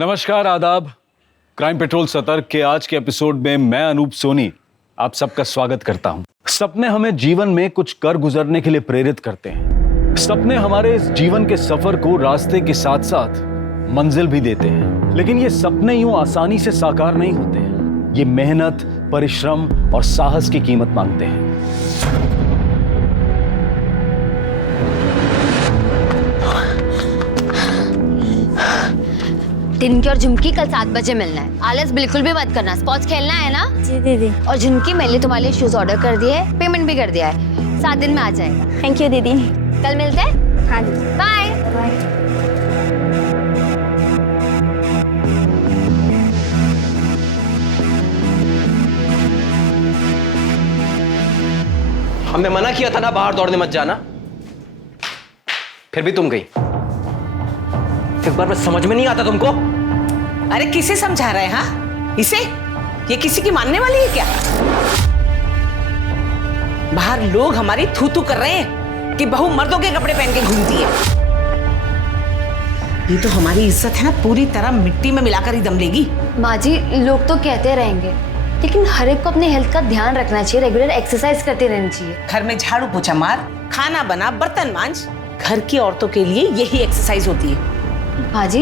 नमस्कार, आदाब। Crime petrol सतर्क के आज के एपिसोड में मैं अनूप सोनी आप सबका स्वागत करता हूं। सपने हमें जीवन में कुछ कर गुजरने के लिए प्रेरित करते हैं। सपने हमारे इस जीवन के सफर को रास्ते के साथ साथ मंजिल भी देते हैं, लेकिन ये सपने यूं आसानी से साकार नहीं होते हैं। ये मेहनत, परिश्रम और साहस की कीमत मांगते हैं। टिनकी और झुमकी कल 7 बजे मिलना है। आलस बिल्कुल भी मत करना। स्पॉट्स खेलना है ना? जी दीदी। और झुमकी, मैंने तुम्हारे लिए शूज ऑर्डर कर दिए, पेमेंट भी कर दिया है। 7 दिन में आ जाएगा। थैंक यू दीदी। कल मिलते हैं। हाँ जी, बाय। बाय। हमने मना किया था ना बाहर दौड़ने मत जाना, फिर भी तुम गई। एक बार बस समझ में नहीं आता तुमको? अरे किसे समझा रहे हैं? हाँ, इसे? ये किसी की मानने वाली है क्या? बाहर लोग हमारी थू थू कर रहे हैं कि बहू मर्दों के कपड़े पहन के घूमती है। ये तो हमारी इज्जत है ना, पूरी तरह मिट्टी में मिलाकर ही दम लेगी। माँ जी, लोग तो कहते रहेंगे, लेकिन हर एक को अपने हेल्थ का ध्यान रखना चाहिए। रेगुलर एक्सरसाइज करते रहना चाहिए। घर में झाड़ू पोछा मार, खाना बना, बर्तन मांज। घर की औरतों के लिए यही एक्सरसाइज होती है। भाजी,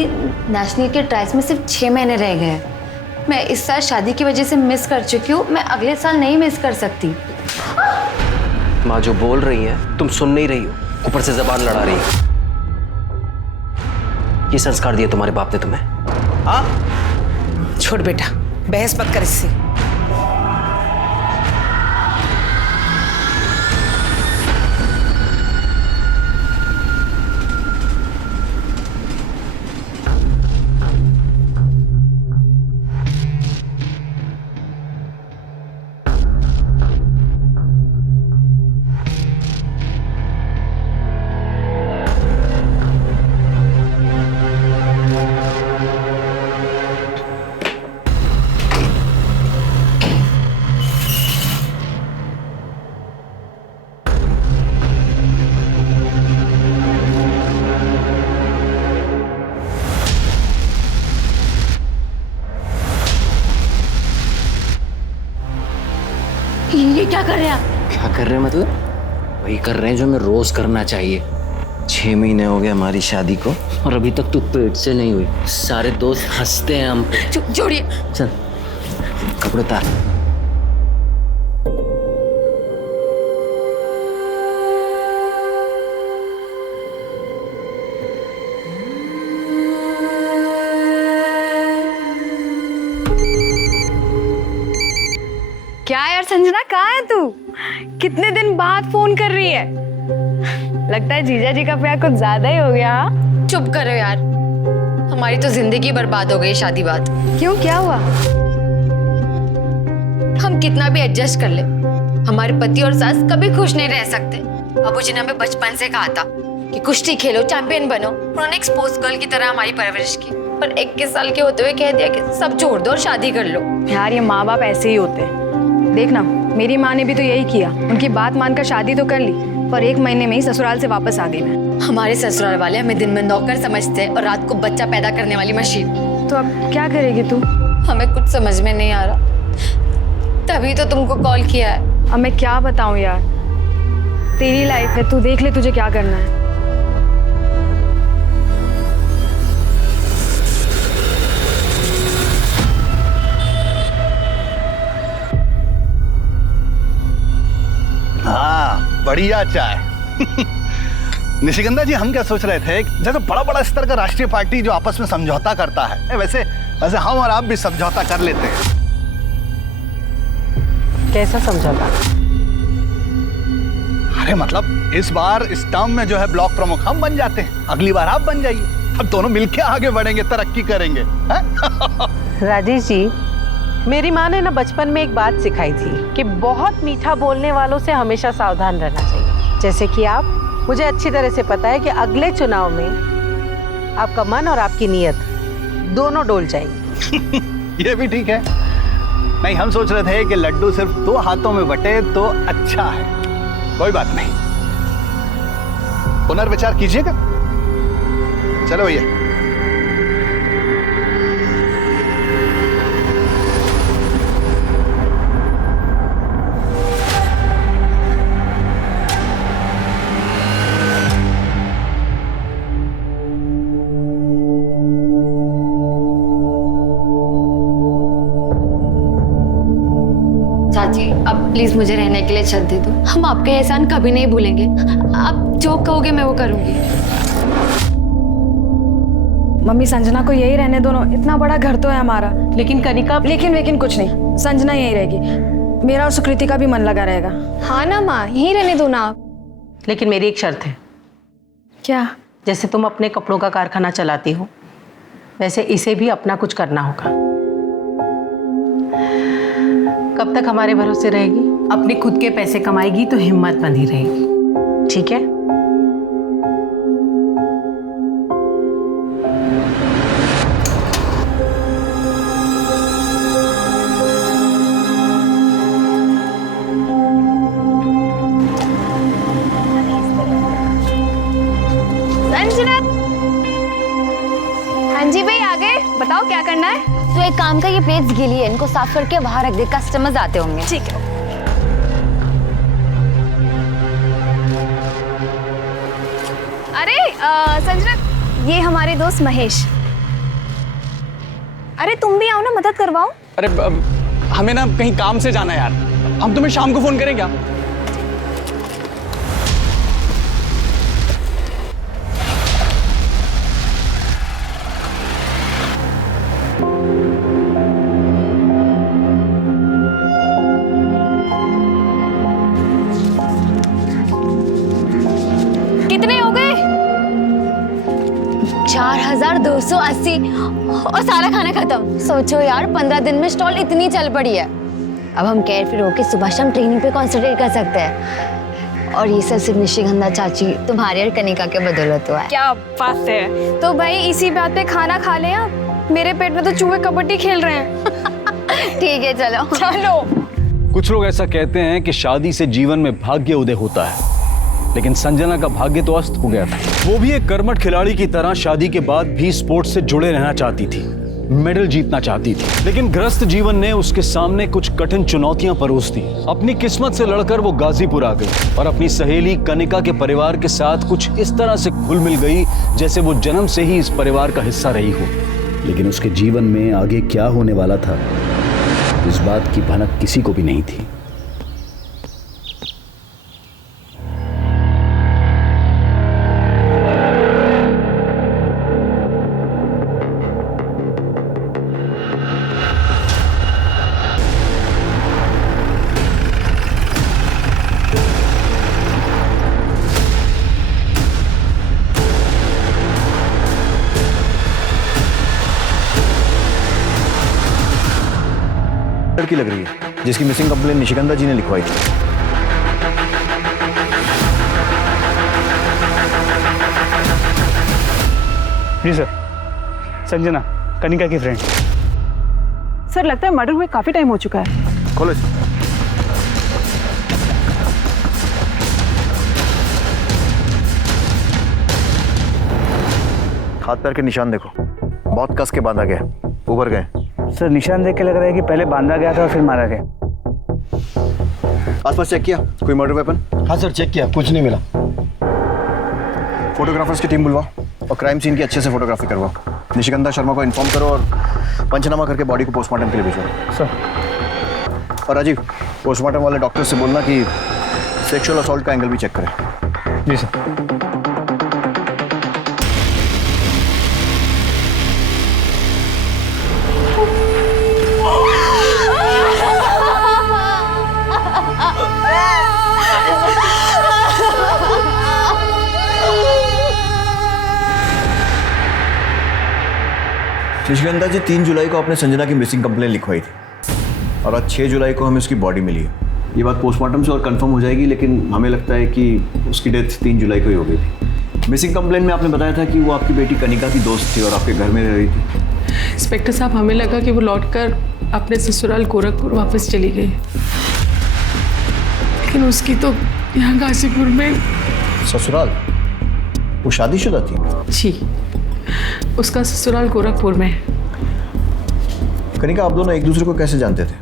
नेशनल के ट्रायल्स में सिर्फ 6 महीने रह गए हैं। मैं इस साल शादी की वजह से मिस कर चुकी हूँ। मैं अगले साल नहीं मिस कर सकती। माँ जो बोल रही है तुम सुन नहीं रही हो, ऊपर से जबान लड़ा रही हो। ये संस्कार दिए तुम्हारे बाप ने तुम्हें? हाँ? छोड़ बेटा, बहस मत कर इससे। ये क्या कर रहे हैं आप? क्या कर रहे हैं मतलब? वही कर रहे हैं जो हमें रोज करना चाहिए। 6 महीने हो गए हमारी शादी को और अभी तक तू पेट से नहीं हुई। सारे दोस्त हंसते हैं हम पे। जोड़िए। चल कपड़े उतार। क्या यार संजना, कहाँ है तू? कितने दिन बाद फोन कर रही है? लगता है जीजा जी का प्यार कुछ ज्यादा ही हो गया। हाँ? चुप करो यार, हमारी तो जिंदगी बर्बाद हो गई शादी बाद। क्यों, क्या हुआ? हम कितना भी एडजस्ट कर ले, हमारे पति और सास कभी खुश नहीं रह सकते। बाबूजी ने हमें बचपन से कहा था कि कुश्ती खेलो, चैंपियन बनो। उन्होंने एक स्पोर्ट्स गर्ल की तरह हमारी परवरिश की, पर 21 साल के होते हुए कह दिया कि सब छोड़ दो और शादी कर लो। यार ये माँ बाप ऐसे ही होते हैं। देखना, मेरी माँ ने भी तो यही किया। उनकी बात मानकर शादी तो कर ली, पर 1 महीने में ही ससुराल से वापस आ गई मैं। हमारे ससुराल वाले हमें दिन में नौकर समझते हैं और रात को बच्चा पैदा करने वाली मशीन। तो अब क्या करेगी तू? हमें कुछ समझ में नहीं आ रहा, तभी तो तुमको कॉल किया है। अब मैं क्या बताऊं यार, तेरी लाइफ है, तू देख ले तुझे क्या करना है। हाँ, बढ़िया चाय। निशिगंधा जी, हम क्या सोच रहे थे, जैसे बड़ा बड़ा स्तर का राष्ट्रीय पार्टी जो आपस में समझौता करता है, वैसे वैसे हम और आप भी समझौता कर लेते हैं। कैसा समझौता? अरे मतलब इस बार इस टर्म में जो है ब्लॉक प्रमुख हम बन जाते हैं, अगली बार आप बन जाइए। अब दोनों मिलके आगे बढ़ेंगे, तरक्की करेंगे। राजेश जी, मेरी माँ ने ना बचपन में एक बात सिखाई थी कि बहुत मीठा बोलने वालों से हमेशा सावधान रहना चाहिए। जैसे कि आप, मुझे अच्छी तरह से पता है कि अगले चुनाव में आपका मन और आपकी नीयत दोनों डोल जाएगी। ये भी ठीक है। नहीं, हम सोच रहे थे कि लड्डू सिर्फ 2 हाथों में बटे तो अच्छा है। कोई बात नहीं, पुनर्विचार कीजिएगा। चलो भैया। प्लीज मुझे रहने के लिए छत दे दो। हम आपके एहसान कभी नहीं भूलेंगे। आप जो कहोगे मैं वो करूंगी। मम्मी संजना को यही रहने दो ना, इतना बड़ा घर तो है हमारा। लेकिन कनिका, लेकिन कुछ नहीं, संजना यही रहेगी। मेरा और सुकृति का भी मन लगा रहेगा। हाँ ना माँ, यही रहने दो ना आप। लेकिन मेरी एक शर्त है। क्या? जैसे तुम अपने कपड़ों का कारखाना चलाती हो, वैसे इसे भी अपना कुछ करना होगा। कब तक हमारे भरोसे रहेगी? अपने खुद के पैसे कमाएगी तो हिम्मत बंधी रहेगी, ठीक है? संजना, हाँ जी भाई, आगे बताओ क्या करना है? तो एक काम का, ये प्लेट्स गीली है, इनको साफ करके बाहर रख दे, कस्टमर्स आते होंगे। ठीक है। अरे संजना, ये हमारे दोस्त महेश। अरे तुम भी आओ ना, मदद करवाओ। अरे हमें ना कहीं काम से जाना है यार, हम तुम्हें शाम को फोन करें क्या? कितने हो गए? 4280 और सारा खाना खत्म। सोचो यार, 15 दिन में स्टॉल इतनी चल पड़ी है। अब हम केयर फ्री होके सुबह शाम ट्रेनिंग पे कॉन्सेंट्रेट कर सकते हैं। और ये सब सिर्फ निशिगंधा चाची तुम्हारी और कनिका के बदौलत हुआ है। क्या बात है। तो भाई इसी बात पे खाना खा लें आप। मेरे पेट में तो चूहे कबड्डी खेल रहे हैं। ठीक है, चलो चलो। कुछ लोग ऐसा कहते हैं कि शादी से जीवन में भाग्य उदय होता है, लेकिन संजना का भाग्य तो अस्त हो गया था। वो भी एक कर्मठ खिलाड़ी की तरह शादी के बाद भी स्पोर्ट्स से जुड़े रहना चाहती थी, मेडल जीतना चाहती थी। लेकिन ग्रस्त जीवन ने उसके सामने कुछ कठिन चुनौतियां परोस दी। अपनी किस्मत से लड़कर वो गाजीपुर आ गई और अपनी सहेली कनिका के परिवार के साथ कुछ इस तरह से घुल मिल गई जैसे वो जन्म से ही इस परिवार का हिस्सा रही हो। लेकिन उसके जीवन में आगे क्या होने वाला था, इस बात की भनक किसी को भी नहीं थी। लड़की लग रही है जिसकी मिसिंग कंप्लेंट निशिगंधा जी ने लिखवाई थी। जी सर, संजना कनिका की फ्रेंड। सर, लगता है मर्डर हुए काफी टाइम हो चुका है। कॉलेज हाथ पैर के निशान देखो, बहुत कस के बांधा गया, उभर गए। सर, निशान देख के लग रहा है कि पहले बांधा गया था और फिर मारा गया। आसपास चेक किया कोई मर्डर वेपन? हाँ सर, चेक किया, कुछ नहीं मिला। फोटोग्राफर्स की टीम बुलवाओ और क्राइम सीन की अच्छे से फोटोग्राफी करवाओ। निशिगंधा शर्मा को इन्फॉर्म करो और पंचनामा करके बॉडी को पोस्टमार्टम के लिए भेजो। सर। और राजीव, पोस्टमार्टम वाले डॉक्टर से बोलना कि सेक्सुअल असॉल्ट का एंगल भी चेक करें। जी सर। निशिगंधा जी 3 जुलाई को आपने संजना की मिसिंग कंप्लेंट लिखवाई थी और आज 6 जुलाई को हमें उसकी बॉडी मिली है। ये बात पोस्टमार्टम से और कंफर्म हो जाएगी, लेकिन हमें लगता है कि उसकी डेथ 3 जुलाई को ही हो गई थी। मिसिंग कंप्लेंट में आपने बताया था कि वो आपकी बेटी कनिका की दोस्त थी और आपके घर में रह रही थी। इंस्पेक्टर साहब, हमें लगा कि वो लौटकर अपने ससुराल गोरखपुर वापस चली गई, लेकिन उसकी तो यहाँ गाजीपुर में। ससुराल? वो शादीशुदा थी? जी, उसका ससुराल गोरखपुर में है। कनिका, आप दोनों एक दूसरे को कैसे जानते थे?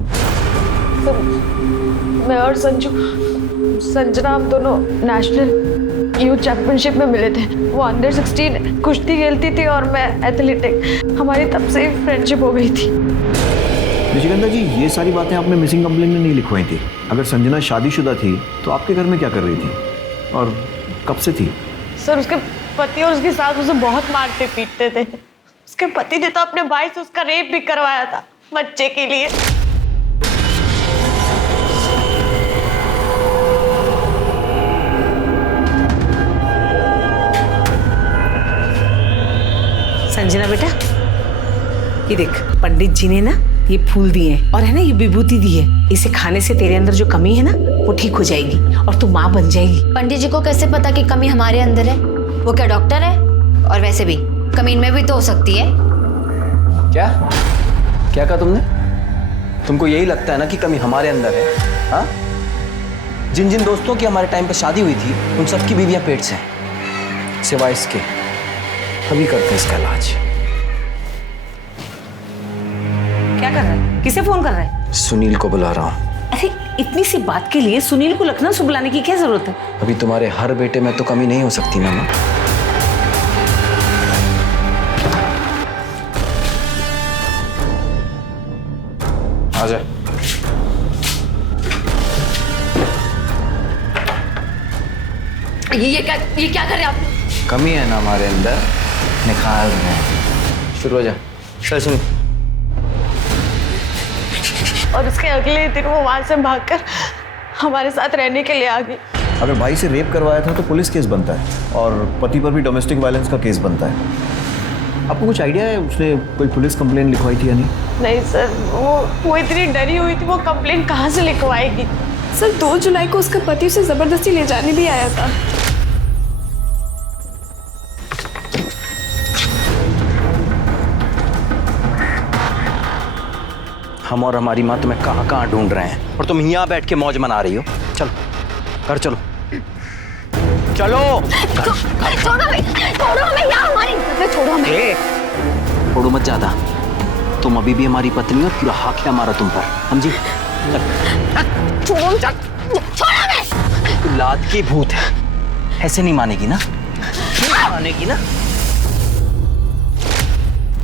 मैं और संजना हम दोनों नेशनल यूथ चैंपियनशिप में मिले थे। वो अंडर 16 कुश्ती खेलती थी और मैं एथलेटिक। हमारी तब से फ्रेंडशिप हो गई थी। निशिगंधा जी, ये सारी बातें आपने मिसिंग कंप्लेन में नहीं लिखवाई थी। अगर संजना शादीशुदा थी तो आपके घर में क्या कर रही थी और कब से थी? सर उसके पति और उसकी सास उसे बहुत मारते पीटते थे। उसके पति ने तो अपने भाई से उसका रेप भी करवाया था बच्चे के लिए। संजना बेटा, ये देख, पंडित जी ने ना ये फूल दिए हैं और है ना ये विभूति दी है। इसे खाने से तेरे अंदर जो कमी है ना वो ठीक हो जाएगी और तू माँ बन जाएगी। पंडित जी को कैसे पता कि कमी हमारे अंदर है? वो क्या डॉक्टर है? और वैसे भी कमी इनमें भी तो हो सकती है। क्या क्या कहा तुमने? तुमको यही लगता है ना कि कमी हमारे अंदर है? हाँ, जिन जिन दोस्तों की हमारे टाइम पे शादी हुई थी उन सबकी बीवियां पेट से हैं, सिवाय इसके। अभी करते हैं इसका इलाज। क्या कर रहा है? किसे फोन कर रहा है? सुनील को बुला रहा हूँ। अरे इतनी सी बात के लिए सुनील को लखनऊ से बुलाने की क्या जरूरत है? अभी तुम्हारे हर बेटे में तो कमी नहीं हो सकती ना माँ। आजा। ये क्या कर रहे हैं आप? कमी है ना हमारे अंदर, निकाल रहे हैं। शुरू हो जा। चल सुन। और उसके अगले दिन वो वहां से भागकर हमारे साथ रहने के लिए आ गई। अगर भाई से रेप करवाया था तो पुलिस केस बनता है और पति पर भी डोमेस्टिक वायलेंस का केस बनता है। आपको कुछ आइडिया है उसने कोई पुलिस कंप्लेन लिखवाई थी या नहीं? नहीं सर, वो इतनी डरी हुई थी, वो कंप्लेन कहाँ से लिखवाएगी? सर 2 जुलाई को उसका पति उसे जबरदस्ती ले जाने भी आया था। हम और हमारी माँ तुम्हें कहाँ कहाँ ढूंढ रहे हैं और तुम यहाँ बैठ के मौज मना रही हो। चलो घर चलो, चलो। छोड़ो हमें यार, हमारी छोड़ो हमें। छोड़ो मत ज्यादा, तुम अभी भी हमारी पत्नी हो, पूरा हक है हमारा तुम पर, समझी? छोड़ो तू लात की भूत है, ऐसे नहीं मानेगी ना? नहीं मानेगी ना?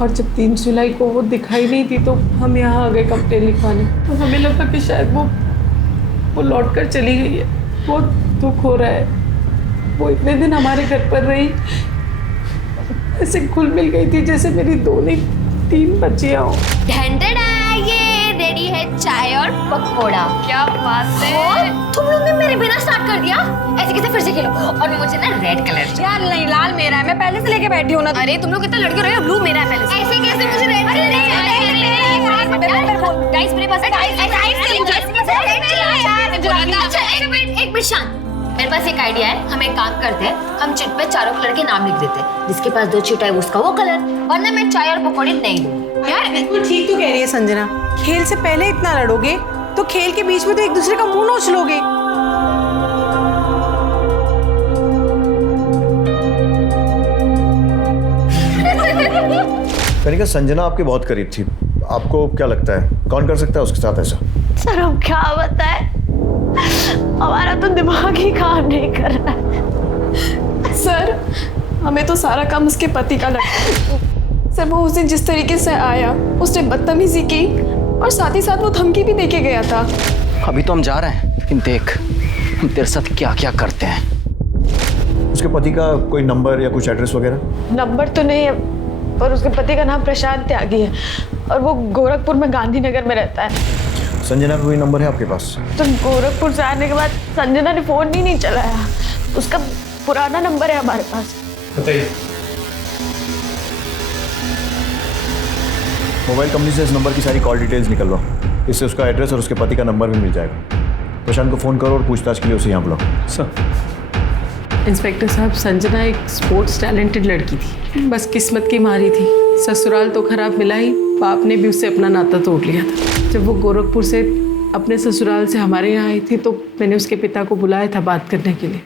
और जब 3 जुलाई को वो दिखाई नहीं थी तो हम यहाँ आ गए कंप्लेन लिखवाने। तो हमें लगा कि शायद वो लौट कर चली गई है। बहुत दुख हो रहा है। वो इतने दिन हमारे घर पर रही, ऐसे घुल मिल गई थी जैसे मेरी 2 नहीं 3 बच्चियाँ हो। ये रेडी है चाय और पकौड़ा। क्या बात है, तुम लोग ने मेरे बिना स्टार्ट कर दिया। ऐसे कैसे फिर से खेलो? और मुझे ना रेड कलर। यार नहीं, लाल मेरा है, मैं पहले से लेके बैठी हूँ ना। अरे तुम लोग कितना लड़के रहे हो, ब्लू मेरा है पहले से। ऐसे कैसे मुझे रेड गाइस मेरे पास एक मिनट शांत। मेरे पास एक आइडिया है, हम एक काम करते हैं, हम चिट पे चारों कलर के नाम लिख देते हैं। जिसके पास 2 चिट है उसका वो कलर, वरना मैं चाय और पकौड़े नहीं दूंगी। यार बिल्कुल ठीक तो कह रही है संजना। खेल से पहले इतना लड़ोगे तो खेल के बीच में तो एक दूसरे का मुंह नोच लोगे। कनिका, संजना आपके बहुत करीब थी। आपको क्या लगता है कौन कर सकता है उसके साथ ऐसा? सर हम क्या बताएं, हमारा तो दिमाग ही काम नहीं कर रहा है। सर हमें तो सारा काम उसके पति का लगता है। सर वो उस दिन जिस तरीके से आया, उसने बदतमीजी की और साथ ही साथ वो धमकी भी देके गया था। अभी तो हम जा रहे हैं, लेकिन देख हम तेरे साथ क्या क्या करते हैं। उसके पति का कोई नंबर या कुछ एड्रेस वगैरह? नंबर तो नहीं है, पर उसके पति का नाम प्रशांत त्यागी है और वो गोरखपुर में गांधीनगर में रहता है। संजना का कोई नंबर है आपके पास? तो गोरखपुर से आने के बाद संजना ने फोन ही नहीं चलाया। उसका पुराना नंबर है हमारे पास। बताइए। मोबाइल कंपनी से इस नंबर की सारी कॉल डिटेल्स निकलवाओ, इससे उसका एड्रेस और उसके पति का नंबर भी मिल जाएगा। प्रशांत को फोन करो और पूछताछ के लिए उसे यहाँ बुलाओ। सर इंस्पेक्टर साहब, संजना एक स्पोर्ट्स टैलेंटेड लड़की थी, बस किस्मत की मारी थी। ससुराल तो खराब मिला ही, बाप ने भी उससे अपना नाता तोड़ लिया था। जब वो गोरखपुर से अपने ससुराल से हमारे यहाँ आई थी तो मैंने उसके पिता को बुलाया था बात करने के लिए।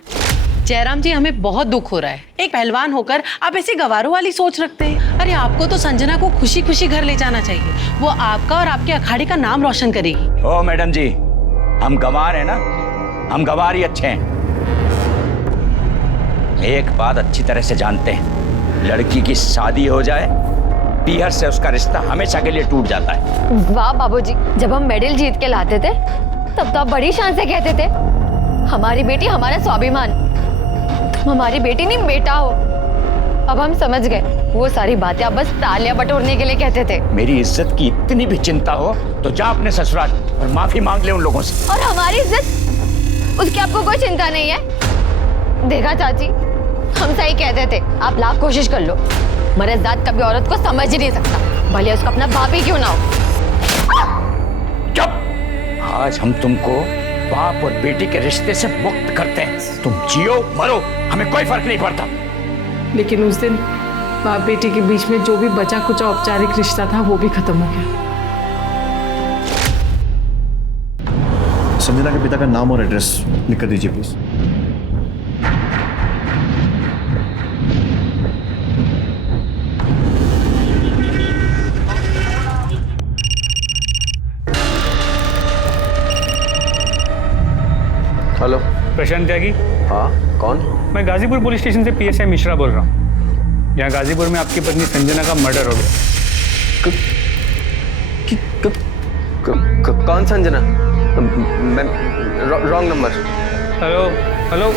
जयराम जी, हमें बहुत दुख हो रहा है। एक पहलवान होकर आप ऐसे गवारों वाली सोच रखते हैं। अरे आपको तो संजना को खुशी खुशी घर ले जाना चाहिए, वो आपका और आपके अखाड़े का नाम रोशन करेगी। ओ मैडम जी, हम गंवार हैं ना, हम गंवार ही अच्छे हैं। एक बात अच्छी तरह से जानते हैं, लड़की की शादी हो जाए पीहर से उसका रिश्ता हमेशा के लिए टूट जाता है। वाह बाबूजी, जब हम मेडल जीत के लाते थे तब तो आप बड़ी शान से कहते थे हमारी बेटी हमारा स्वाभिमान, तुम हमारी बेटी नहीं बेटा हो। अब हम समझ गए वो सारी बातें आप बस तालियां बटोरने के लिए कहते थे। मेरी इज्जत की इतनी भी चिंता हो तो जा अपने ससुराल और माफी मांग ले उन लोगों से। और हमारी इज्जत, उसकी आपको कोई चिंता नहीं है? देखा चाची, हम सही कहते थे, आप लाख कोशिश कर लो, मर्दात कभी औरत को समझ ही नहीं सकता, भले उसका अपना बाप ही क्यों ना हो। चुप! आज हम तुमको बाप और बेटी के रिश्ते से मुक्त करते हैं। तुम जियो मरो, हमें कोई फर्क नहीं पड़ता। लेकिन उस दिन बाप बेटी के बीच में जो भी बचा कुचा औपचारिक रिश्ता था वो भी खत्म हो गया। संजना के पिता का नाम और एड्रेस लिख कर दीजिए प्लीज। हेलो, प्रशांत त्यागी। हाँ कौन? मैं गाजीपुर पुलिस स्टेशन से पीएसआई मिश्रा बोल रहा हूँ। यहाँ गाजीपुर में आपकी पत्नी संजना का मर्डर हो गया। कौन संजना? मैं रॉन्ग नंबर। हेलो हेलो,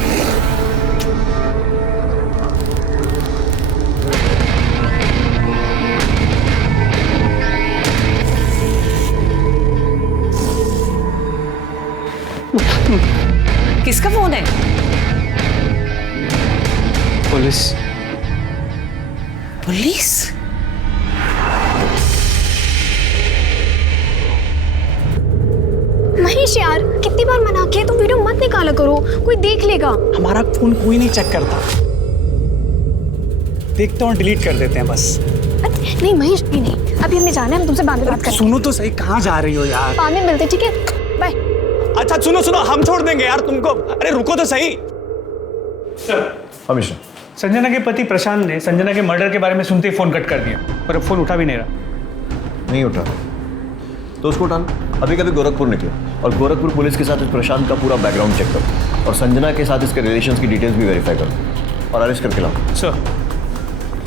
किसका फोन है? पुलिस। पुलिस? महेश यार, कितनी बार मना किया, तुम वीडियो मत निकाला करो, कोई देख लेगा। हमारा फोन कोई नहीं चेक करता, देखते हैं और डिलीट कर देते हैं बस। नहीं महेश, नहीं, अभी हमें जाना है, हम तुमसे बाद में बात करेंगे। सुनो तो सही, कहाँ जा रही हो यार? बाद में मिलते, ठीक है, बाय। अच्छा सुनो सुनो, हम छोड़ देंगे यार तुमको। अरे रुको तो सही। हमेशा संजना के पति प्रशांत ने संजना के मर्डर के बारे में सुनते ही फोन कट कर दिया, पर अब फोन उठा भी नहीं रहा। नहीं उठा तो उसको उठाना। अभी कभी गोरखपुर निकले और गोरखपुर पुलिस के साथ इस प्रशांत का पूरा बैकग्राउंड चेक करो और संजना के साथ इसके रिलेशंस की डिटेल्स भी वेरीफाई करो और अरेस्ट करके लाओ। सर,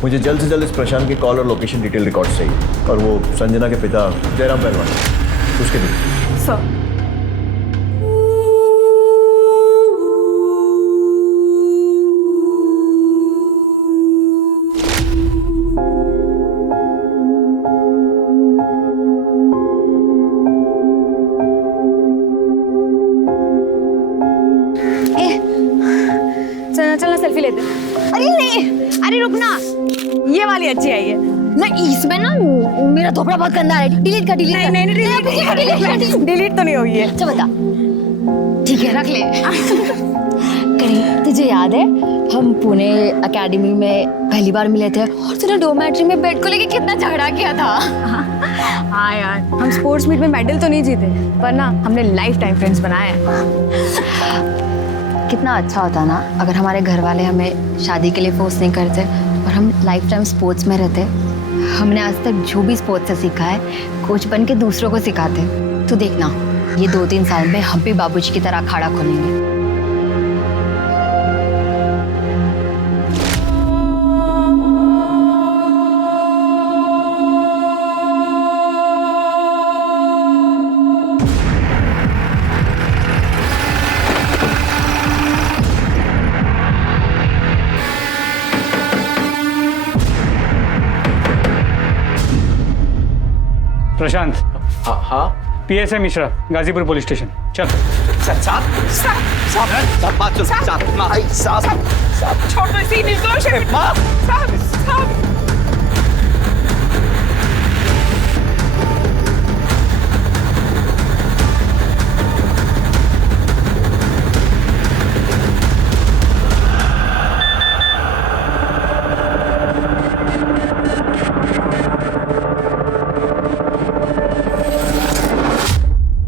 मुझे जल्द से जल्द इस प्रशांत के कॉल और लोकेशन डिटेल रिकॉर्ड चाहिए और वो संजना के पिता जयराम पहलवान उसके भी। सर चलना, सेल्फी लेते। अरे नहीं, अरे रुकना, ये वाली अच्छी आई है। नहीं, इसमें ना मेरा थोपड़ा बहुत गंदा है, डिलीट कर। डिलीट तो नहीं हुई है। अच्छा बता। ठीक है, रख ले। करीब तुझे याद है हम पुणे एकेडमी में पहली बार मिले थे और तूने डोमेट्री में बेड को लेके कितना झगड़ा किया था? हाँ यार, हम स्पोर्ट्स मीट में मेडल तो नहीं जीते पर ना हमने लाइफ टाइम फ्रेंड्स बनाए हैं। कितना अच्छा होता ना अगर हमारे घर वाले हमें शादी के लिए फोर्स नहीं करते और हम लाइफ टाइम स्पोर्ट्स में रहते। हमने आज तक जो भी स्पोर्ट्स से सीखा है कोच बन के दूसरों को सिखाते। तो देखना, ये 2-3 साल में हम भी बाबूजी की तरह अखाड़ा खोलेंगे। प्रशांत। हाँ PSI Mishra, Ghazipur police station. चल। छोड़ दो इसे, निर्दोष है। साहब।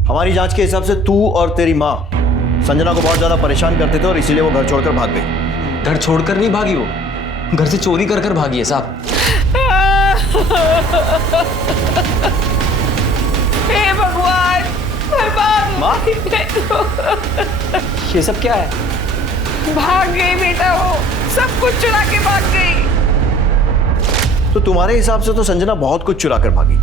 हमारी जांच के हिसाब से तू और तेरी माँ संजना को बहुत ज्यादा परेशान करते थे और इसीलिए वो घर छोड़कर भाग गई। घर छोड़कर नहीं भागी, वो घर से चोरी कर कर भागी है साहब। हे भगवान, बर्बाद। ये सब क्या है? भाग गई बेटा, वो सब कुछ चुरा के भाग गई। तो तुम्हारे हिसाब से तो संजना बहुत कुछ चुरा कर भागी,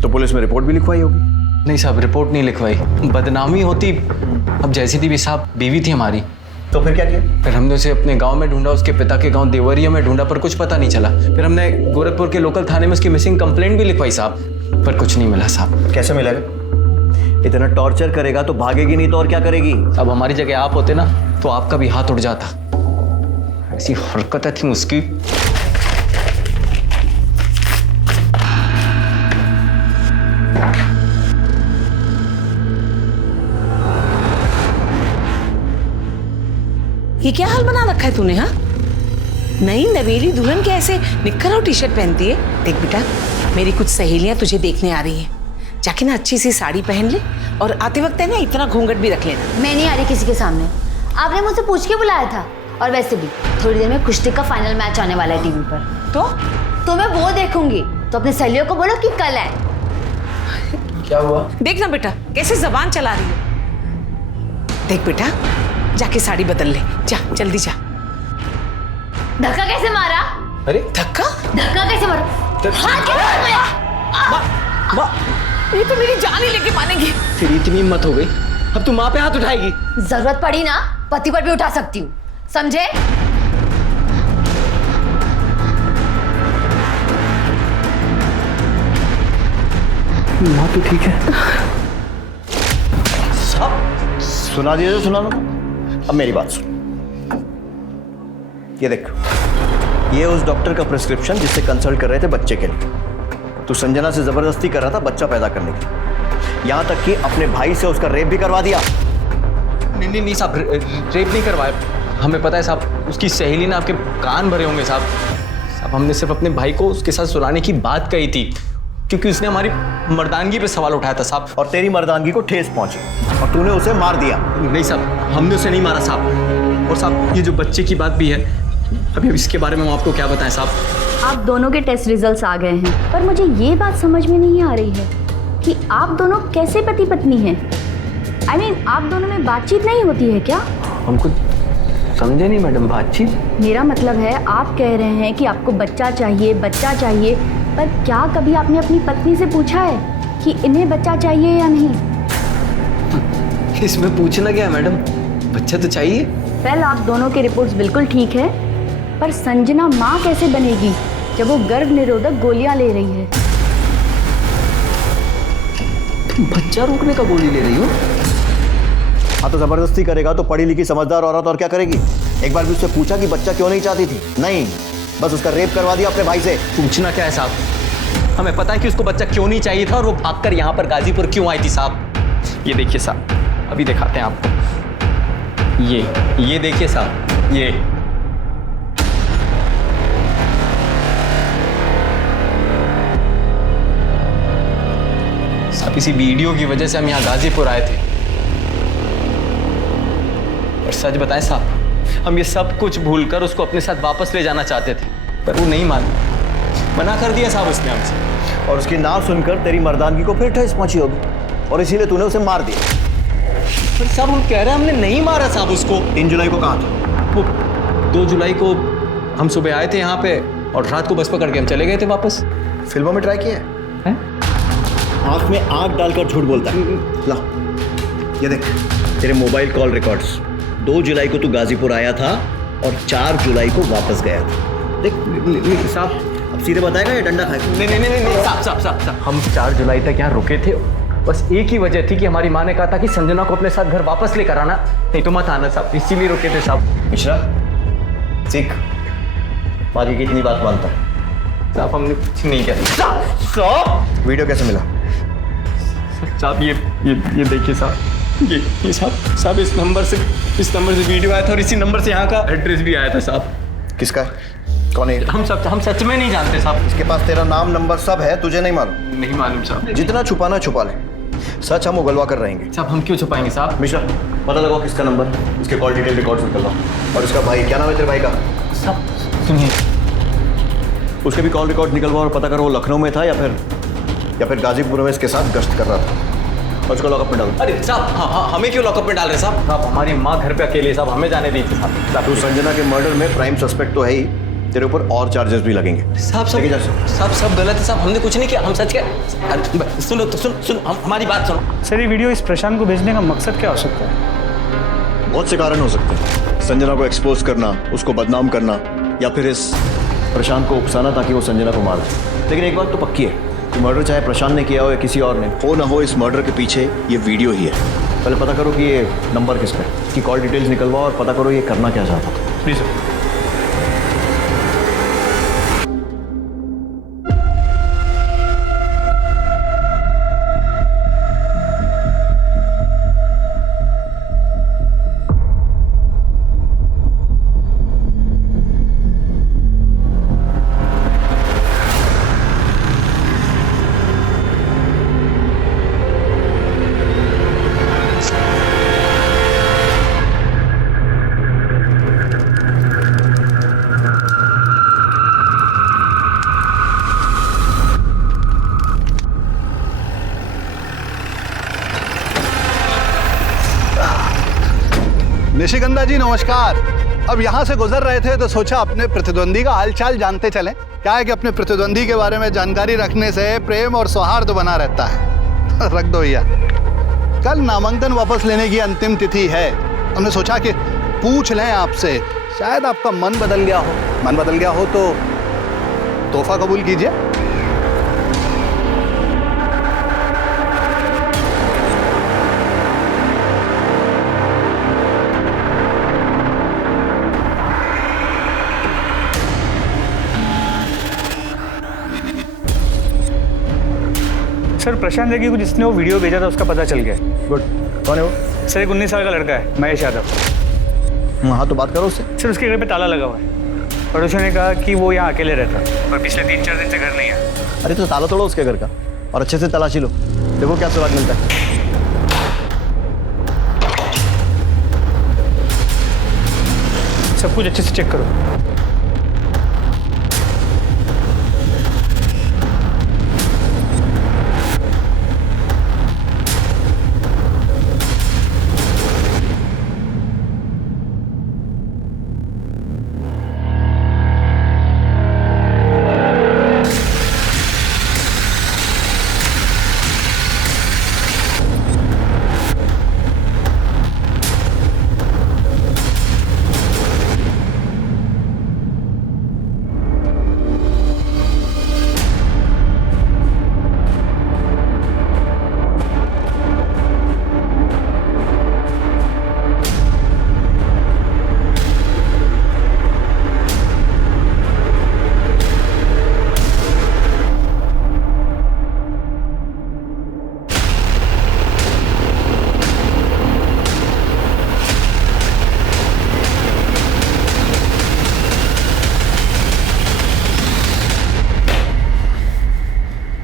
तो पुलिस में रिपोर्ट भी लिखवाई होगी। नहीं साहब, रिपोर्ट नहीं लिखवाई, बदनामी होती। अब जैसी थी भी साहब, बीवी थी हमारी। तो फिर क्या किया? फिर हमने उसे अपने गांव में ढूंढा, उसके पिता के गांव देवरिया में ढूंढा, पर कुछ पता नहीं चला। फिर हमने गोरखपुर के लोकल थाने में उसकी मिसिंग कंप्लेंट भी लिखवाई साहब, पर कुछ नहीं मिला साहब। कैसे मिलेगा? इतना टॉर्चर करेगा तो भागेगी नहीं तो और क्या करेगी? अब हमारी जगह आप होते ना तो आपका भी हाथ उठ जाता। ऐसी हरकतें थी उसकी। ये क्या हाल बना रखा है तूने? हाँ, नई नवेली दुल्हन के ऐसे निक्कर और टी शर्ट पहनती है। देख बेटा, मेरी कुछ सहेलियां तुझे देखने आ रही हैं, जाके ना अच्छी सी साड़ी पहन ले और आते वक्त है ना इतना घूंघट भी रख लेना। मैं नहीं आ रही किसी के सामने, आपने मुझसे पूछ के बुलाया था। और वैसे भी थोड़ी देर में कुश्ती का फाइनल मैच आने वाला है टीवी पर, तो मैं वो देखूंगी। तो अपने सहेलियों को बोलो कि कल है। क्या हुआ? देख ना बेटा कैसे जबान चला रही है। देख बेटा, जाके साड़ी बदल ले, जा जल्दी जा। धक्का कैसे मारा? अरे धक्का कैसे मारा? हाथ कैसे मारा? ये तो मेरी जान ही लेके मानेगी। फिर इतनी हिम्मत हो गई, अब तू माँ पे हाथ उठाएगी? जरूरत पड़ी ना पति पर भी उठा सकती हूँ, समझे? माँ तो ठीक है। सब सुना दिया तो सुना लो। अब मेरी बात सुन, ये देख, ये उस डॉक्टर का प्रिस्क्रिप्शन जिससे कंसल्ट कर रहे थे बच्चे के लिए। तू संजना से जबरदस्ती कर रहा था बच्चा पैदा करने की, यहां तक कि अपने भाई से उसका रेप भी करवा दिया। नहीं साहब, रेप नहीं करवाया। हमें पता है साहब, उसकी सहेली ने आपके कान भरे होंगे साहब। हमने सिर्फ अपने भाई को उसके साथ सुलाने की बात कही थी, क्योंकि उसने हमारी मर्दानगी पे सवाल उठाया था साहब। और तेरी मर्दानगी को ठेस पहुंची और तूने उसे मार दिया। नहीं साहब, हमने उसे नहीं मारा साहब। और साहब, ये जो बच्चे की बात भी है, अभी इसके बारे में हम आपको क्या बताएं साहब। आप दोनों के टेस्ट रिजल्ट्स आ गए हैं, पर मुझे ये बात समझ में नहीं आ रही है कि आप दोनों कैसे पति पत्नी हैं। I mean, आप दोनों में बातचीत नहीं होती है क्या? हमको समझे नहीं मैडम, बातचीत? मेरा मतलब है, आप कह रहे हैं कि आपको बच्चा चाहिए, पर क्या कभी आपने अपनी पत्नी से पूछा है कि इन्हें बच्चा चाहिए या नहीं? इसमें पूछना क्या है मैडम, बच्चा तो चाहिए। वेल, आप दोनों की रिपोर्ट्स बिल्कुल ठीक है, पर संजना माँ कैसे बनेगी जब वो गर्भ निरोधक गोलियां ले रही है? बच्चा रोकने का गोली ले रही हो? हाँ, तो जबरदस्ती करेगा तो पढ़ी लिखी समझदार औरत और क्या करेगी? एक बार भी उससे पूछा कि बच्चा क्यों नहीं चाहती थी? नहीं, बस उसका रेप करवा दिया अपने भाई से। पूछना क्या है साहब, हमें पता है कि उसको बच्चा क्यों नहीं चाहिए था और वो भागकर यहाँ पर गाजीपुर क्यों आई थी साहब। ये देखिए साहब, अभी दिखाते हैं आपको। ये देखिए साहब, ये साहब, इसी वीडियो की वजह से हम यहाँ गाजीपुर आए थे। और सच बताएं साहब, हम ये सब कुछ भूलकर उसको अपने साथ वापस ले जाना चाहते थे, पर वो नहीं मानी, मना कर दिया साहब उसने हमसे। और उसकी नाम सुनकर तेरी मर्दानगी को फिर ठेस पहुंची होगी और इसीलिए तूने उसे मार दिया। पर साहब, हम कह रहे हैं हमने नहीं मारा साहब उसको। 3 जुलाई को कहाँ था? वो 2 जुलाई को हम सुबह आए थे यहाँ पे और रात को बस पकड़ के हम चले गए थे वापस। फिल्मों में ट्राई किया है? आंख में आंख डालकर झूठ बोलता है। ला, ये देख तेरे मोबाइल कॉल रिकॉर्ड्स। 2 जुलाई को तू गाजीपुर आया था और 4 जुलाई को वापस गया था। देख साहब, अब सीधे बताएगा या डंडा खाएगा? नहीं साहब, हम 4 जुलाई तक यहाँ रुके थे, बस एक ही वजह थी कि हमारी माँ ने कहा था कि संजना को अपने साथ घर वापस लेकर आना, नहीं तो मत आना साहब, इसीलिए रुके थे साहब। मिश्रा, सीख, बाकी कितनी बात मानता है? साहब, हमने कुछ नहीं किया। वीडियो कैसे मिला? साहब, ये देखिए साहब, ये साहब इस नंबर से वीडियो आया था और इसी नंबर से यहाँ का एड्रेस भी आया था साहब। किसका है? कौन है? हम सच में नहीं जानते साहब। इसके पास तेरा नाम नंबर सब है, तुझे नहीं मालूम? नहीं मालूम साहब। जितना छुपाना छुपा ले, सच हम उगलवा कर रहेंगे। साहब, हम क्यों छुपाएंगे साहब? मिश्रा, पता लगाओ किसका नंबर, इसके कॉल डिटेल रिकॉर्ड्स निकलवाओ। और इसका भाई, क्या नाम है तेरे भाई का? साहब सुनिए, उसके भी कॉल रिकॉर्ड निकलवाओ और पता करो वो लखनऊ में था या फिर गाजीपुर में इसके साथ गश्त कर रहा था। और उसको लॉकअप में डालो। अरे साहब, हाँ, हमें क्यों लॉकअप में डाल रहे साहब? हमारी माँ घर पे अकेले, साहब हमें जाने दी थी साहब। तू संजना के मर्डर में प्राइम सस्पेक्ट तो है ही, तेरे ऊपर और चार्जेस भी लगेंगे। साहब लेके जा सर। साहब सब गलत है साहब, हमने कुछ नहीं किया, हम सच कह। सुनो तो सुनो हमारी बात सुनो। सर ये वीडियो इस प्रशांत को भेजने का मकसद क्या हो सकता है? बहुत से कारण हो सकते हैं। संजना को एक्सपोज करना, उसको बदनाम करना, या फिर इस प्रशांत को उकसाना ताकि वो संजना को मार दे। लेकिन एक बात तो पक्की है कि मर्डर चाहे प्रशांत ने किया हो या किसी और ने हो ना हो, इस मर्डर के पीछे ये वीडियो ही है। पहले पता करो कि ये नंबर किसका है, कि कॉल डिटेल्स निकलवाओ और पता करो ये करना क्या चाहता था। Please sir. निशिगंधा जी नमस्कार। अब यहाँ से गुजर रहे थे तो सोचा अपने प्रतिद्वंदी का हालचाल जानते चलें। क्या है कि अपने प्रतिद्वंदी के बारे में जानकारी रखने से प्रेम और सौहार्द बना रहता है। रख दो भैया। कल नामांकन वापस लेने की अंतिम तिथि है। हमने सोचा कि पूछ लें आपसे, शायद आपका मन बदल गया हो। मन बदल गया हो तो तोहफा कबूल कीजिए। सर प्रशांत जगी को जिसने वो वीडियो भेजा था उसका पता चल गया। गुड। कौन है वो? सर एक 19 साल का लड़का है, महेश यादव। हाँ तो बात करो उससे। सर उसके घर पे ताला लगा हुआ है। पड़ोसियों ने कहा कि वो यहाँ अकेले रहता है और पिछले 3-4 दिन से घर नहीं आया। अरे तो ताला तोड़ो उसके घर का और अच्छे से तलाशी लो, देखो क्या सुराग मिलता है। सब कुछ अच्छे से चेक करो।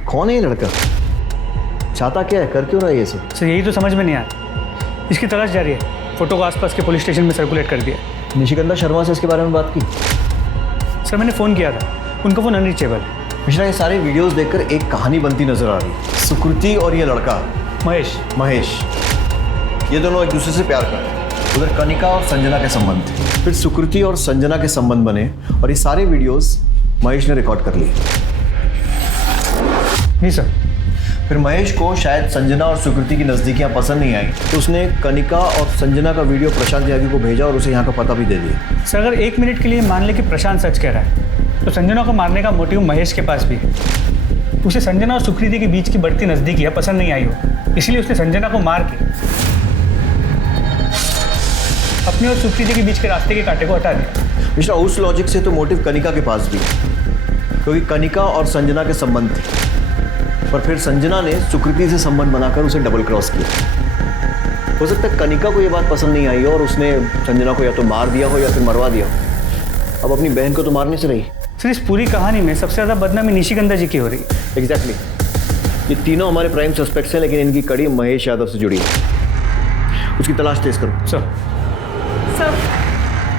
कौन है ये लड़का? चाहता क्या है, कर क्यों रहा है ये सब? सर यही तो समझ में नहीं आया। इसकी तलाश जारी है। फोटो को आसपास के पुलिस स्टेशन में सर्कुलेट कर दिया। निशिगंधा शर्मा से इसके बारे में बात की? सर मैंने फ़ोन किया था, उनका फ़ोन अनरीचेबल है। मिश्रा, ये सारे वीडियोस देखकर एक कहानी बनती नजर आ रही है। सुकृति और ये लड़का महेश, ये दोनों एक दूसरे से प्यार करते हैं। उधर कनिका और संजना के संबंध थे, फिर सुकृति और संजना के संबंध बने और ये सारे वीडियोस महेश ने रिकॉर्ड कर लिए। नहीं सर। फिर महेश को शायद संजना और सुकृति की नज़दीकियाँ पसंद नहीं आई तो उसने कनिका और संजना का वीडियो प्रशांत त्यागी को भेजा और उसे यहाँ का पता भी दे दिया। सर अगर 1 मिनट के लिए मान ले कि प्रशांत सच कह रहा है तो संजना को मारने का मोटिव महेश के पास भी है। उसे संजना और सुकृति के बीच की बढ़ती नज़दीकियाँ पसंद नहीं आई हो, इसलिए उसने संजना को मार के अपने और सुकृति के बीच के रास्ते के कांटे को हटा दिया। मिश्रा, उस लॉजिक से तो मोटिव कनिका के पास भी है, क्योंकि कनिका और संजना के संबंध थे, पर फिर संजना ने सुकृति से संबंध बनाकर उसे डबल क्रॉस किया। हो सकता है कनिका को ये बात पसंद नहीं आई और उसने संजना को या तो मार दिया हो या फिर मरवा दिया हो। अब अपनी बहन को तो मारने से रही। सर इस पूरी कहानी में सबसे ज़्यादा बदनामी निशिगंधा जी की हो रही है। एग्जैक्टली। ये तीनों हमारे प्राइम सस्पेक्ट्स हैं, लेकिन इनकी कड़ी महेश यादव से जुड़ी है। उसकी तलाश तेज करो। सर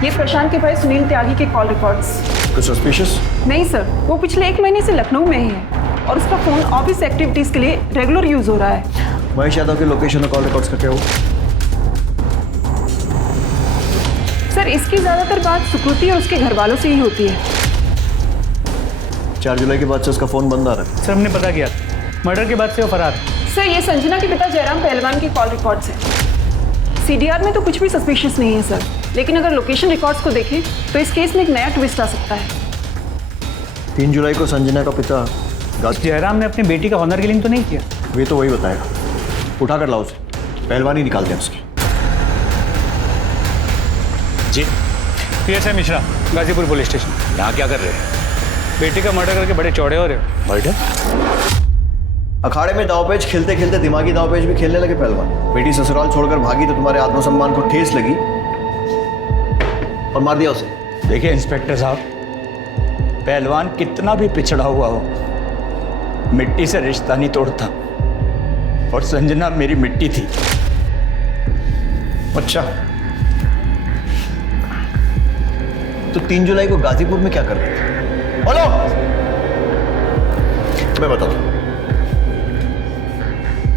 ये प्रशांत के भाई सुनील त्यागी के कॉल रिकॉर्ड्स। कुछ सस्पिशियस? नहीं सर, वो पिछले 1 महीने से लखनऊ में ही है और उसका फोन ऑफिस एक्टिविटीज के लिए रेगुलर यूज हो रहा है। महेश यादव के लोकेशन और कॉल रिकॉर्ड्स का क्या हो? सर इसकी ज्यादातर बात सुकृति और उसके घर वालों से ही होती है। 4 जुलाई के बाद से उसका फ़ोन बंद आ रहा है। सर हमने पता किया, मर्डर के बाद से वो फरार है। सर ये संजना के पिता जयराम पहलवान की कॉल रिकॉर्ड्स हैं। सीडीआर में तो कुछ भी सस्पिशियस नहीं है सर, लेकिन अगर लोकेशन रिकॉर्ड्स को देखें तो इस केस में एक नया ट्विस्ट आ सकता है। 3 जुलाई को संजना का पिता जयराम ने अपनी बेटी का ऑनर किलिंग तो नहीं किया? वे तो वही बताएगा। उठा कर लाओ उसे, पहलवान ही निकालते हैं उसकी। जी PSI Mishra, Ghazipur police station. यहाँ क्या कर रहे हैं? बेटी का मर्डर करके बड़े चौड़े हो रहे हो। मर्डर? अखाड़े में दावपेच खेलते खेलते दिमागी दावपेच भी खेलने लगे पहलवान। बेटी ससुराल छोड़कर भागी तो तुम्हारे आत्मसम्मान को ठेस लगी और मार दिया उसे। देखिए इंस्पेक्टर साहब, पहलवान कितना भी पिछड़ा हुआ हो, मिट्टी से रिश्ता नहीं तोड़ता, और संजना मेरी मिट्टी थी। अच्छा, तो 3 जुलाई को गाजीपुर में क्या कर रहे थे? बोलो, मैं बताता हूं।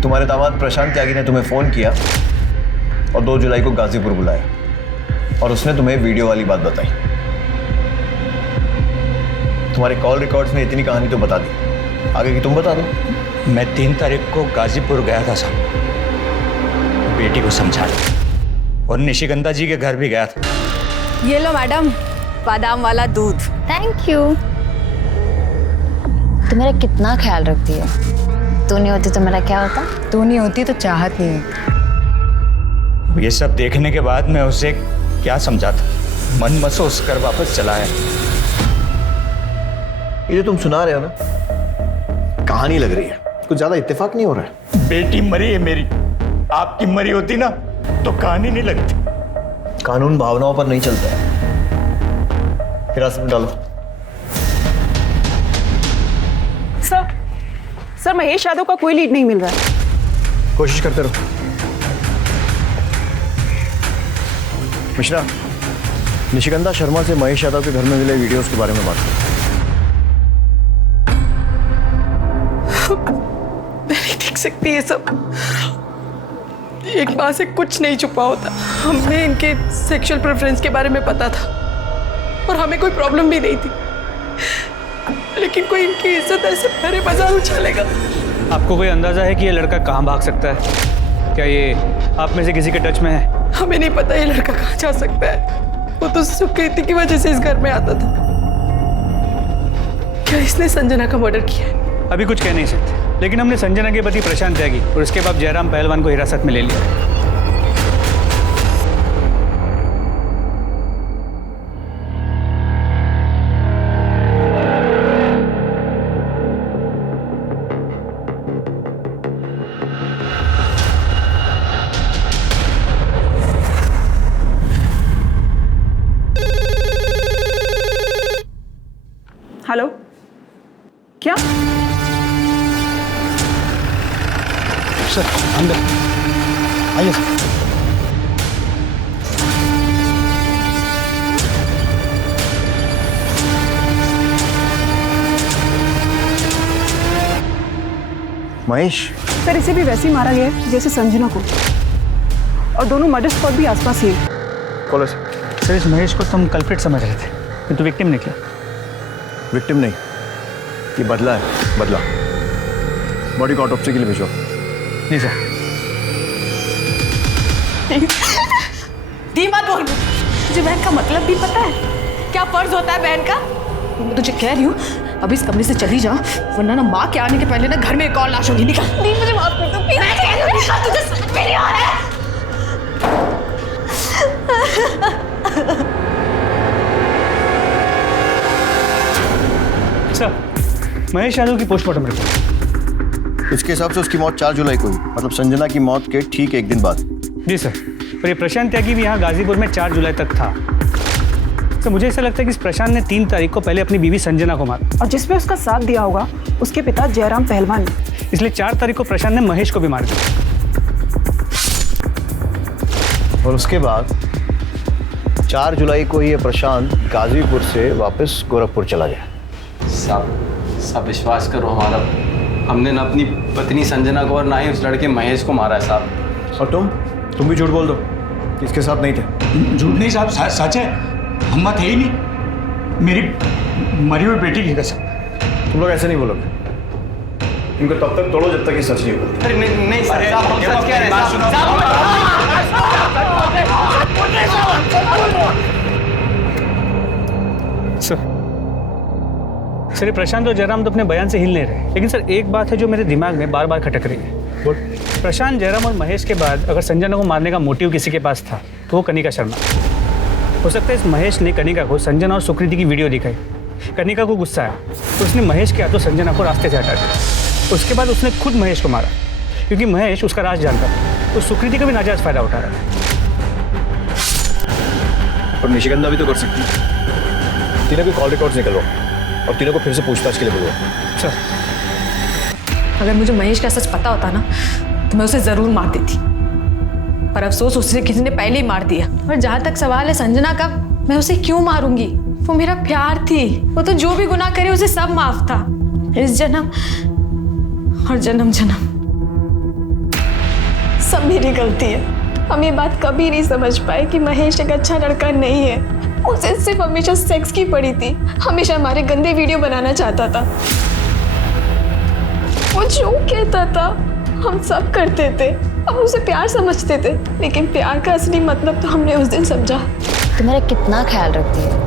तुम्हारे दामाद प्रशांत त्यागी ने तुम्हें फोन किया और 2 जुलाई को गाजीपुर बुलाया, और उसने तुम्हें वीडियो वाली बात बताई। तुम्हारे कॉल रिकॉर्ड्स ने इतनी कहानी तो बता दी, आगे की तुम बता दो। मैं 3 तारीख को गाजीपुर गया था साहब, बेटी को समझाने, और निशिगंधा जी के घर भी गया था। ये लो मैडम, बादाम वाला दूध। Thank you. तू मेरा कितना ख्याल रखती है। तू नहीं होती तो मेरा क्या होता? तू नहीं होती तो चाहत नहीं होती। ये सब देखने के बाद मैं उसे क्या समझाता, मन महसूस कर वापस चला आया। ये जो तुम सुना रहे हो ना, कहानी लग रही है, कुछ ज्यादा इत्तेफाक नहीं हो रहा है। बेटी मरी है मेरी, आपकी मरी होती ना तो कहानी नहीं लगती। कानून भावनाओं पर नहीं चलता है। हिरासत में डालो। सर महेश यादव का कोई लीड नहीं मिल रहा है। कोशिश करते रहो। मिश्रा, निशिगंधा शर्मा से महेश यादव के घर में मिले वीडियोस के बारे में बात करो। मैं नहीं देख सकती ये सब। एक माँ से कुछ नहीं छुपा होता। हमें इनके सेक्सुअल प्रेफरेंस के बारे में पता था और हमें कोई प्रॉब्लम भी नहीं थी, लेकिन कोई इनकी इज्जत ऐसे भरे बाजार उछालेगा। आपको कोई अंदाजा है कि ये लड़का कहाँ भाग सकता है? क्या ये आप में से किसी के टच में है? हमें नहीं पता ये लड़का कहाँ जा सकता है। वो तो सुकृति की वजह से इस घर में आता था। क्या इसने संजना का मर्डर किया है? अभी कुछ कह नहीं सकते, लेकिन हमने संजना के पति प्रशांत त्यागी और उसके बाद जयराम पहलवान को हिरासत में ले लिया। हेलो, क्या? सर अंदर आइए सर। महेश, सर इसे भी वैसे ही मारा गया है जैसे संजना को, और दोनों मर्डर स्पॉट भी आसपास ही है। कॉल सर इस महेश को तुम कल्प्रिट समझ रहे थे, किंतु विक्टिम निकला। विक्टिम नहीं, ये बदला है, बदला। बॉडी को ऑटोप्सी के लिए भेजो। जी सर। दी मत बोल, तुझे बहन का मतलब भी पता है? क्या फर्ज होता है बहन का? मैं तुझे कह रही हूँ अभी इस कमरे से चली जा, वरना ना माँ के आने के पहले ना घर में एक और लाश होगी। निकल। दी मुझे माफ कर दो प्लीज। मैं कह रही हूँ निकल, तुझे समझ में नहीं आ रहा है। सर महेश यादव की पोस्टमार्टम रिपोर्ट। इसके हिसाब से उसकी मौत 4 जुलाई को हुई, मतलब संजना की मौत के ठीक 1 दिन बाद। जी सर, और ये प्रशांत त्यागी भी यहाँ गाजीपुर में 4 जुलाई तक था। सर मुझे ऐसा लगता है कि इस प्रशांत ने 3 तारीख को पहले अपनी बीवी संजना को मारा, और जिसमें उसका साथ दिया होगा उसके पिता जयराम पहलवान ने। इसलिए 4 तारीख को प्रशांत ने महेश को भी मार दिया। और उसके बाद 4 जुलाई को ये प्रशांत गाजीपुर से वापस गोरखपुर चला गया। साहब विश्वास करो हमारा, हमने ना अपनी पत्नी संजना को और ना ही उस लड़के महेश को मारा है साहब। और तुम भी झूठ बोल दो कि इसके साथ नहीं थे। झूठ नहीं साहब, सच है। हम मत है ही नहीं, मेरी मरी हुई बेटी की कसम। तुम लोग ऐसे नहीं बोलोगे। इनको तब तक तोड़ो जब तक ये सच नहीं बोलते। अरे नहीं सर, हम सच कह रहे सर ये प्रशांत और जयराम तो अपने बयान से हिल नहीं रहे, लेकिन सर एक बात है जो मेरे दिमाग में बार बार खटक रही है। प्रशांत, जयराम और महेश के बाद अगर संजना को मारने का मोटिव किसी के पास था तो वो कनिका शर्मा। हो सकता है इस महेश ने कनिका को संजना और सुकृति की वीडियो दिखाई। कनिका को गुस्सा आया तो उसने महेश के हाथों संजना को रास्ते से हटा दिया। उसके बाद उसने खुद महेश को मारा क्योंकि महेश उसका राज जानता था, तो सुकृति का भी नाजायज फायदा उठा रहा है। और निशिगंधा भी तो कर सकती है। तीनों के कॉल रिकॉर्ड्स निकलवाओ और तीनों को फिर से पूछताछ के लिए बुलवाओ। सर, अगर मुझे महेश का सच पता होता ना तो मैं उसे जरूर मार देती, पर अफसोस उसे किसी ने पहले ही मार दिया। और जहाँ तक सवाल है संजना का, मैं उसे क्यों मारूंगी? वो मेरा प्यार थी। वो तो जो भी गुनाह करे उसे सब माफ था, इस जन्म और जन्म जन्म सब मेरी गलती है। हम ये बात कभी नहीं समझ पाए कि महेश एक अच्छा लड़का नहीं है। उसे सिर्फ हमेशा सेक्स की पड़ी थी, हमेशा हमारे गंदे वीडियो बनाना चाहता था। वो जो कहता था हम सब करते थे, हम उसे प्यार समझते थे, लेकिन प्यार का असली मतलब तो हमने उस दिन समझा। तू मेरा कितना ख्याल रखती है।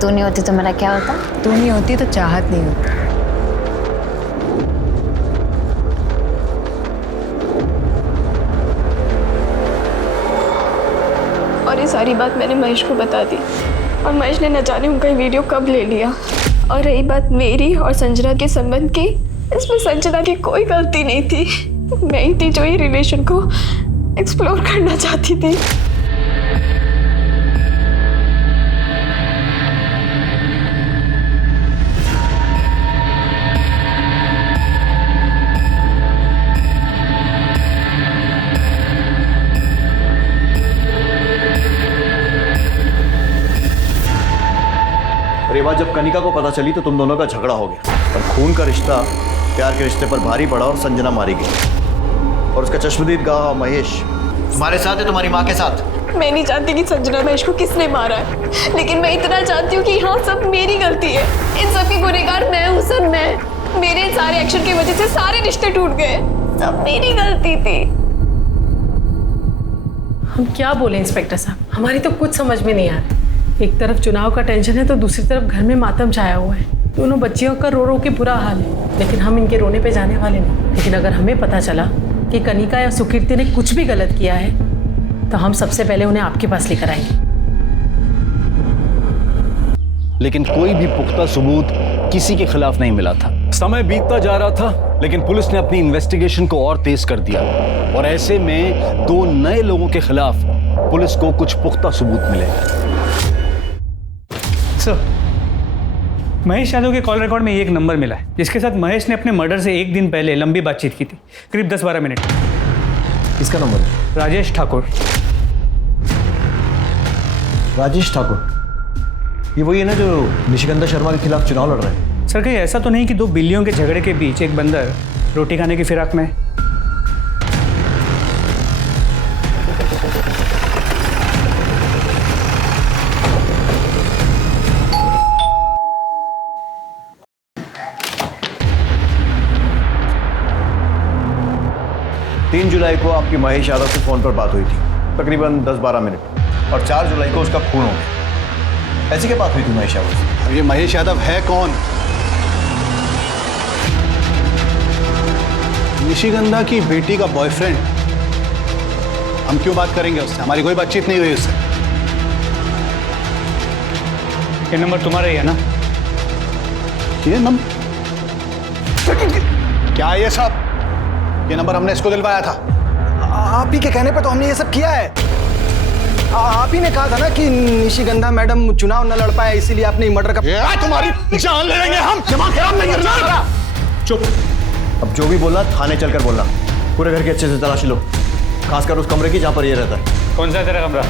तू नहीं होती तो मेरा क्या होता? तू नहीं होती तो चाहत नहीं होती। और ये सारी बात मैंने महेश को बता दी और महेश ने न जाने उनका वीडियो कब ले लिया। और रही बात मेरी और संजना के संबंध की, इसमें संजना की कोई गलती नहीं थी। मैं ही थी जो ये रिलेशन को एक्सप्लोर करना चाहती थी। और ये बात जब कनिका को पता चली तो तुम दोनों का झगड़ा हो गया और खून का रिश्ता प्यार के रिश्ते पर भारी पड़ा और संजना मारी गई। और उसका चश्मदीद गवाह महेश तुम्हारे साथ है, तुम्हारी माँ के साथ। मैं नहीं जानती कि संजना महेश को किसने मारा है, लेकिन मैं इतना जानती हूँ कि यहाँ सब मेरी गलती है। इन सब की गुनहगार मैं हूँ सर, मैं। मेरे सारे एक्शन की वजह से सारे रिश्ते टूट गए, सब मेरी गलती थी। हम क्या बोले इंस्पेक्टर साहब, हमारी तो कुछ समझ में नहीं आ रहा। एक तरफ चुनाव का टेंशन है तो दूसरी तरफ घर में मातम छाया हुआ है। दोनों बच्चियों का रो रो के बुरा हाल है, लेकिन हम इनके रोने पे जाने वाले नहीं। लेकिन अगर हमें पता चला कि कनिका या सुकीर्ति ने कुछ भी गलत किया है तो हम सबसे पहले उन्हें आपके पास लेकर आएंगे। लेकिन कोई भी पुख्ता सबूत किसी के खिलाफ नहीं मिला था। समय बीतता जा रहा था, लेकिन पुलिस ने अपनी इन्वेस्टिगेशन को और तेज कर दिया और ऐसे में 2 नए लोगों के खिलाफ पुलिस को कुछ पुख्ता सबूत मिले। सर, महेश यादव के कॉल रिकॉर्ड में एक नंबर मिला है जिसके साथ महेश ने अपने मर्डर से एक दिन पहले लंबी बातचीत की थी, करीब 10-12 मिनट। किसका नंबर है? राजेश ठाकुर। राजेश ठाकुर, ये वही है ना जो निशिगंधा शर्मा के खिलाफ चुनाव लड़ रहे हैं? सर, कहीं ऐसा तो नहीं कि 2 बिल्लियों के झगड़े के बीच एक बंदर रोटी खाने की फिराक में है? तीन जुलाई को आपकी महेश यादव से फोन पर बात हुई थी, तकरीबन 10-12 मिनट, और 4 जुलाई को उसका खून हो गया। ऐसी क्या बात हुई थी महेश यादव से? अब ये महेश यादव है कौन? निशिगंधा की बेटी का बॉयफ्रेंड। हम क्यों बात करेंगे उससे? हमारी कोई बातचीत नहीं हुई उससे। ये नंबर तुम्हारा ही है ना? ये नंबर? क्या ये सब? ये नंबर हमने इसको दिलवाया था। आप ही के कहने पे तो हमने ये सब किया है। आप ही ने कहा था ना कि निशिगंधा मैडम चुनाव न लड़ पाए, इसीलिए आपने मर्डर का। तुम्हारी जान ले लेंगे हम। दिमाग खराब नहीं करना। चुप। अब जो भी बोलना थाने चलकर बोलना। पूरे घर की अच्छे से तलाशी लो, खासकर उस कमरे की जहां पर ये रहता है। कौन सा है तेरा कमरा?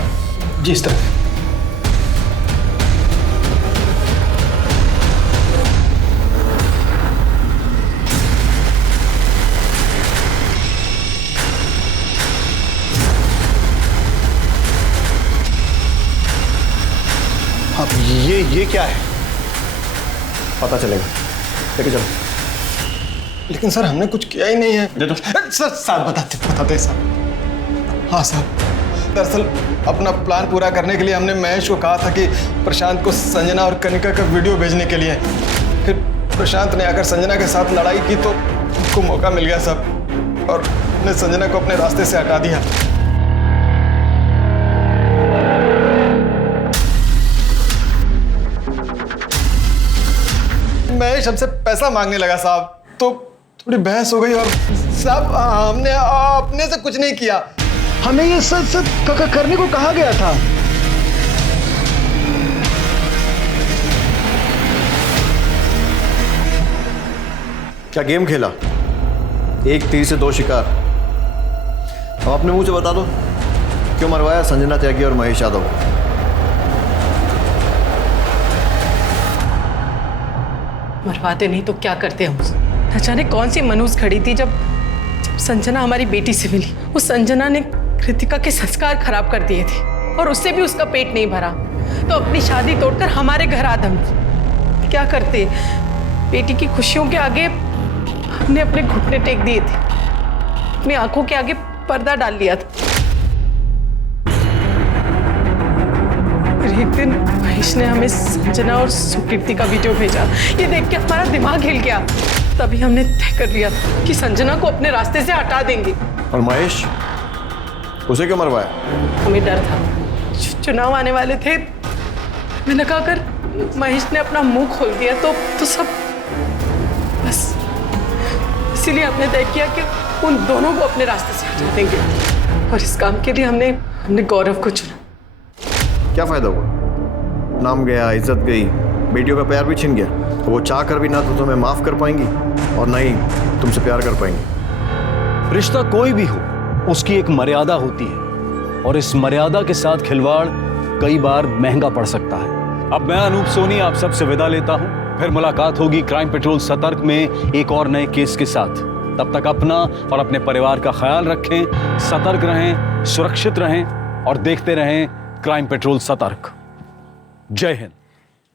जिस तरह। अब ये क्या है? पता चलेगा। लेके चलो। लेकिन सर हमने कुछ किया ही नहीं है। दे दो। सर साहब बताते साहब। हाँ साहब, दरअसल अपना प्लान पूरा करने के लिए हमने महेश को कहा था कि प्रशांत को संजना और कनिका का वीडियो भेजने के लिए। फिर प्रशांत ने आकर संजना के साथ लड़ाई की तो उसको मौका मिल गया साहब, और उसने संजना को अपने रास्ते से हटा दिया। महेश हमसे पैसा मांगने लगा साहब, तो थोड़ी बहस हो गई और साहब हमने अपने से कुछ नहीं किया। हमें ये सब करने को कहा गया था। क्या गेम खेला? एक तीर से 2 शिकार। अब अपने मुंह से बता दो, क्यों मरवाया संजना त्यागी और महेश यादव को? मरवाते नहीं तो क्या करते हम? न जाने कौन सी मनूस खड़ी थी जब संजना हमारी बेटी से मिली। उस संजना ने कृतिका के संस्कार खराब कर दिए थे और उससे भी उसका पेट नहीं भरा, तो अपनी शादी तोड़कर हमारे घर आ धमकी। क्या करते? बेटी की खुशियों के आगे हमने अपने घुटने टेक दिए थे, अपनी आंखों के आगे पर्दा डाल लिया था। एक दिन महेश ने हमें संजना और सुकीर्ति का वीडियो भेजा। ये देख के हमारा दिमाग हिल गया। तभी हमने तय कर लिया कि संजना को अपने रास्ते से हटा देंगे। और महेश, उसे क्यों मरवाया? हमें डर था, चुनाव आने वाले थे। मैंने कहा अगर महेश ने अपना मुंह खोल दिया तो सब बस, इसीलिए हमने तय किया कि उन दोनों को अपने रास्ते से हटा देंगे। और इस काम के लिए हमने गौरव को चुना। क्या फायदा हुआ? नाम गया, इज्जत गई, बेटियों का प्यार भी छिन गया। वो चाह कर भी ना तो तुम्हें माफ कर पाएंगी और ना ही तुमसे प्यार कर पाएंगी। रिश्ता कोई भी हो, उसकी एक मर्यादा होती है, और इस मर्यादा के साथ खिलवाड़ कई बार महंगा पड़ सकता है। अब मैं अनूप सोनी आप सबसे विदा लेता हूं। फिर मुलाकात होगी क्राइम पेट्रोल सतर्क में एक और नए केस के साथ। तब तक अपना और अपने परिवार का ख्याल रखें, सतर्क रहें, सुरक्षित रहें और देखते रहें क्राइम पेट्रोल सतर्क। जय हिंद।